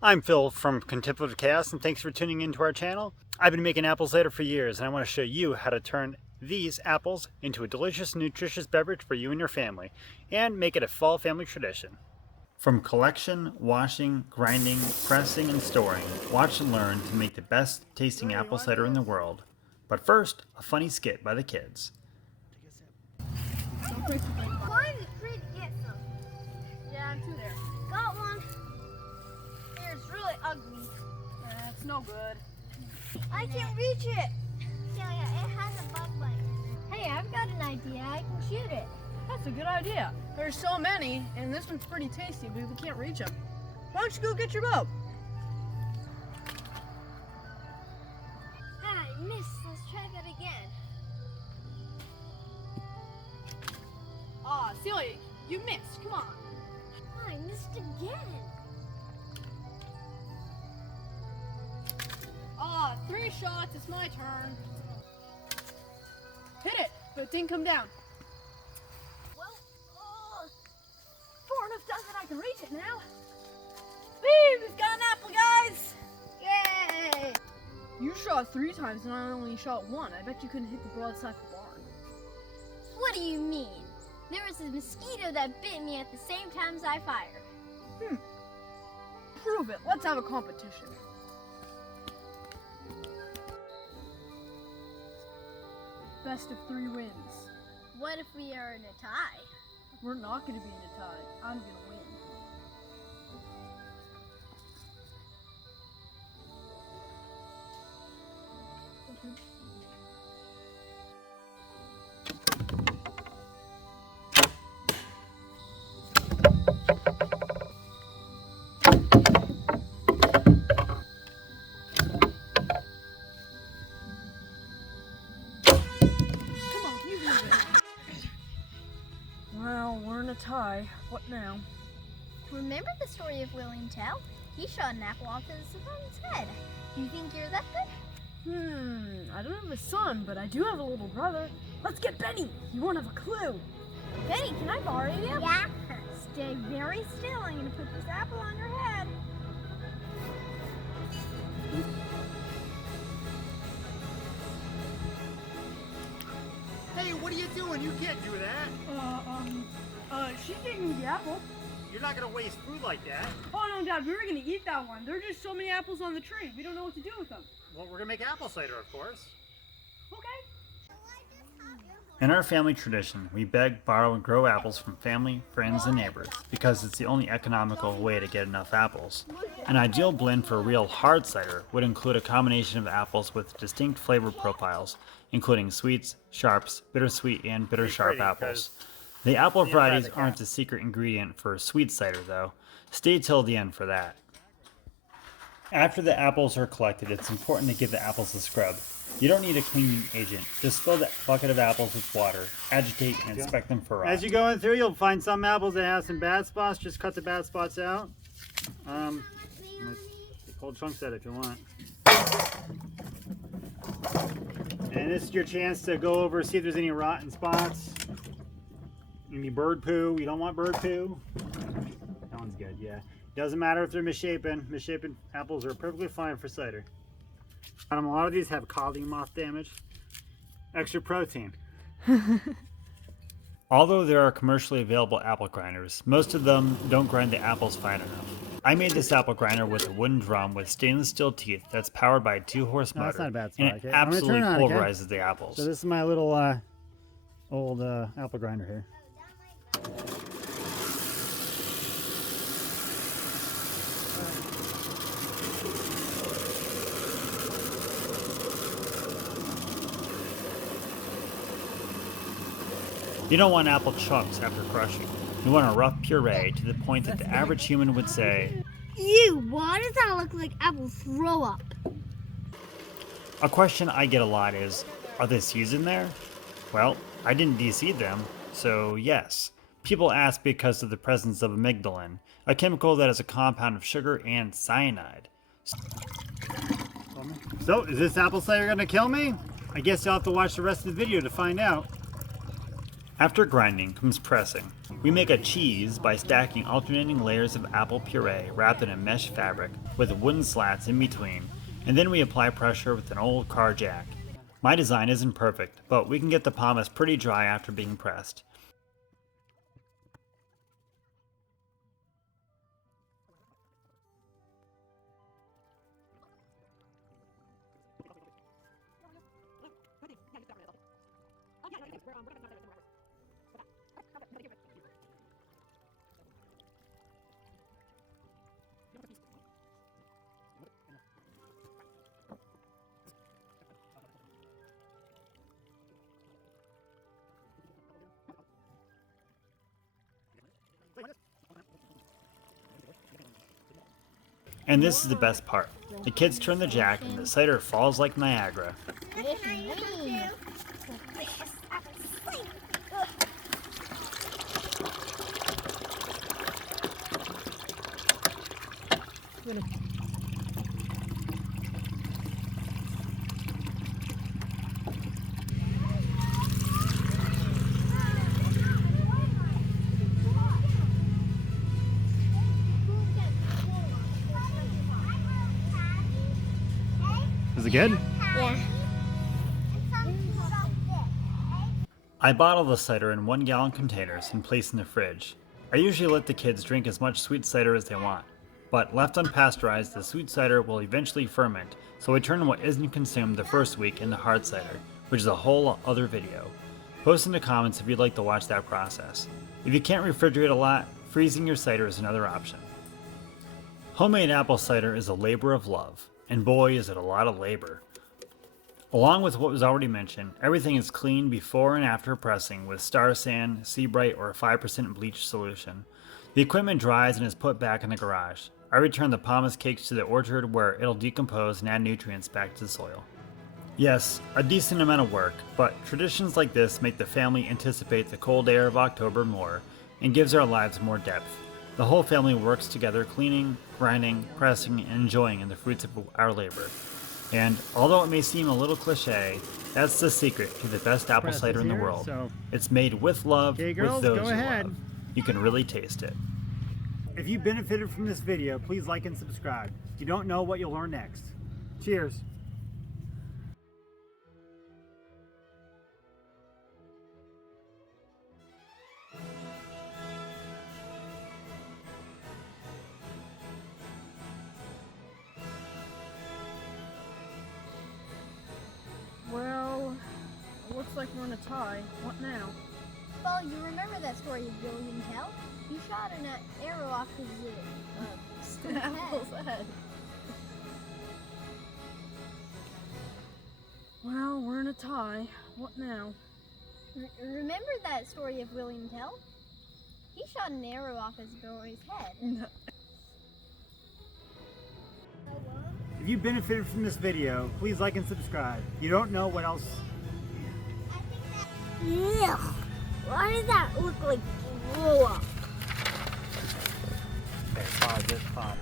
I'm Phil from Contemplative Chaos, and thanks for tuning into our channel. I've been making apple cider for years, and I want to show you how to turn these apples into a delicious, nutritious beverage for you and your family, and make it a fall family tradition. From collection, washing, grinding, pressing, and storing, watch and learn to make the best tasting apple cider in the world. But first, a funny skit by the kids. Why is it free to get some? Yeah, I'm two there. Got one. Here, it's really ugly. Yeah, it's no good. I can't reach it. Yeah, it has a bug bite. Hey, I've got an idea. I can shoot it. That's a good idea. There's so many, and this one's pretty tasty, but we can't reach them. Why don't you go get your bow? Ah, I missed. Let's try that again. Aw, Celia, you missed. Come on. Ah, I missed again. Aw, 3 shots. It's my turn. Hit it, but it didn't come down. Well, far enough down that I can reach it now. Whee! We've got an apple, guys! Yay! You shot 3 times and I only shot 1. I bet you couldn't hit the broadside of the barn. What do you mean? There was a mosquito that bit me at the same time as I fired. Prove it. Let's have a competition. Best of 3 wins. What if we are in a tie? We're not going to be in a tie. I'm going to win. Well, we're in a tie. What now? Remember the story of William Tell? He shot an apple off his opponent's head. Do you think you're that good? I don't have a son, but I do have a little brother. Let's get Benny. He won't have a clue. Benny, can I borrow you? Yeah. Stay very still. I'm going to put this apple on your head. Hey, what are you doing? You can't do that. She gave me the apple. You're not gonna waste food like that. Oh no, Dad, we were gonna eat that one. There are just so many apples on the tree. We don't know what to do with them. Well, we're gonna make apple cider, of course. Okay. In our family tradition, we beg, borrow, and grow apples from family, friends, and neighbors because it's the only economical way to get enough apples. An ideal blend for real hard cider would include a combination of apples with distinct flavor profiles, including sweets, sharps, bittersweet, and bitter-sharp apples. The apple varieties aren't the secret ingredient for sweet cider, though. Stay till the end for that. After the apples are collected, it's important to give the apples a scrub. You don't need a cleaning agent. Just fill the bucket of apples with water, agitate, and inspect them for rot. As you're going through, you'll find some apples that have some bad spots. Just cut the bad spots out. Whole chunks out if you want. And this is your chance to go over, see if there's any rotten spots. Any bird poo. You don't want bird poo. That one's good, yeah. Doesn't matter if they're misshapen. Misshapen apples are perfectly fine for cider. A lot of these have codling moth damage. Extra protein. Although there are commercially available apple grinders, most of them don't grind the apples fine enough. I made this apple grinder with a wooden drum with stainless steel teeth that's powered by a 2-horse motor. That's not a bad spot, and it absolutely pulverizes the apples. So this is my little old apple grinder here. You don't want apple chunks after crushing. You want a rough puree to the point that the average human would say, Ew, why does that look like apple throw up? A question I get a lot is, are the seeds in there? Well, I didn't de-seed them, so yes. People ask because of the presence of amygdalin, a chemical that is a compound of sugar and cyanide. So, is this apple cider gonna kill me? I guess you'll have to watch the rest of the video to find out. After grinding comes pressing. We make a cheese by stacking alternating layers of apple puree wrapped in a mesh fabric with wooden slats in between, and then we apply pressure with an old car jack. My design isn't perfect, but we can get the pomace pretty dry after being pressed. And this is the best part. The kids turn the jack and the cider falls like Niagara. Is it good? Yeah. I bottle the cider in 1-gallon containers and place in the fridge. I usually let the kids drink as much sweet cider as they want, but left unpasteurized, the sweet cider will eventually ferment, so I turn what isn't consumed the first week into hard cider, which is a whole other video. Post in the comments if you'd like to watch that process. If you can't refrigerate a lot, freezing your cider is another option. Homemade apple cider is a labor of love, and boy is it a lot of labor. Along with what was already mentioned, everything is cleaned before and after pressing with Star Sand, Sea Bright, or a 5% bleach solution. The equipment dries and is put back in the garage. I return the pomace cakes to the orchard where it'll decompose and add nutrients back to the soil. Yes, a decent amount of work, but traditions like this make the family anticipate the cold air of October more and gives our lives more depth. The whole family works together cleaning, grinding, pressing, and enjoying in the fruits of our labor. And although it may seem a little cliche, that's the secret to the best apple cider in the world. It's made with love, with those you love. You can really taste it. If you benefited from this video, please like and subscribe. You don't know what you'll learn next. Cheers. Well, it looks like we're in a tie. What now? Well, you remember that story of William Tell? He shot an arrow off his Apple's head. head. Well, we're in a tie. What now? Remember that story of William Tell? He shot an arrow off his boy's head. No. If you benefited from this video, please like and subscribe. You don't know what else. Yeah. Why does that look like blow up? Okay, pause it, pause.